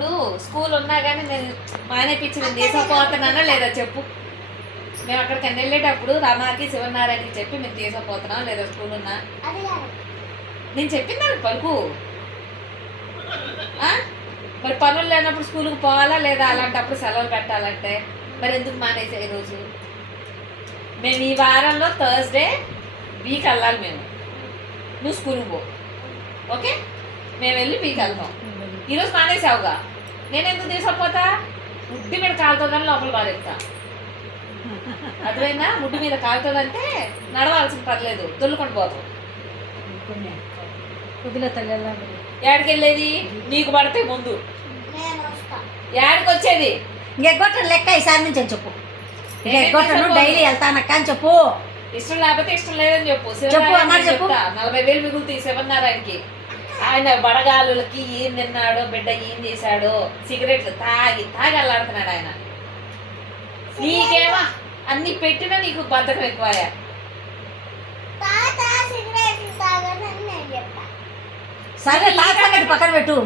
అప్పుడు స్కూల్ ఉన్నా కానీ నేను మానేపించి నేను తీసుకుపోతున్నానా లేదా చెప్పు. మేము అక్కడికి వెళ్ళేటప్పుడు రమాకి శివనారాయణకి చెప్పి మేము తీసుకుపోతున్నాం లేదా స్కూల్ ఉన్నా నేను చెప్పింది దానికి పలుకు. మరి పనులు లేనప్పుడు స్కూల్కి పోవాలా లేదా అలాంటప్పుడు సెలవులు పెట్టాలంటే మరి ఎందుకు మానేసే ఈరోజు? మేము ఈ వారంలో థర్స్డే వీక్ వెళ్ళాలి. నువ్వు స్కూల్కి పో, ఓకే? మేము వెళ్ళి వీక్ వెళ్తాం. ఈరోజు మానేసావుగా, నేను ఎందుకు తీసుకపోతా? ముడ్డి మీద కాలుతుందని లోపల పారేస్తా, అర్థమైందా? ముడ్డి మీద కాలుతుందంటే నడవాల్సిన పర్లేదు, తొల్లుకొని పోతాం. ఏడికి వెళ్ళేది? నీకు పడితే ముందు ఏడికి వచ్చేది? ఇంకెగ్గొట్టను లెక్క ఈసారి నుంచి అని చెప్పు. ఇంకెగ్గొట్టను డైలీ వెళ్తానక్క అని చెప్పు. ఇష్టం లేకపోతే ఇష్టం లేదని చెప్పు. చెప్పు 40,000 మిగులుతాయి శివనారాయణకి. ఆయన బడగాలులకి ఏం తిన్నాడో, బిడ్డ ఏం చేశాడో, సిగరెట్లు తాగి తాగి అల్లాడుతున్నాడు ఆయన. నీకేమో అన్ని పెట్టినా నీకు బద్ధకం ఎక్కువయా. సరే పక్కన పెట్టు.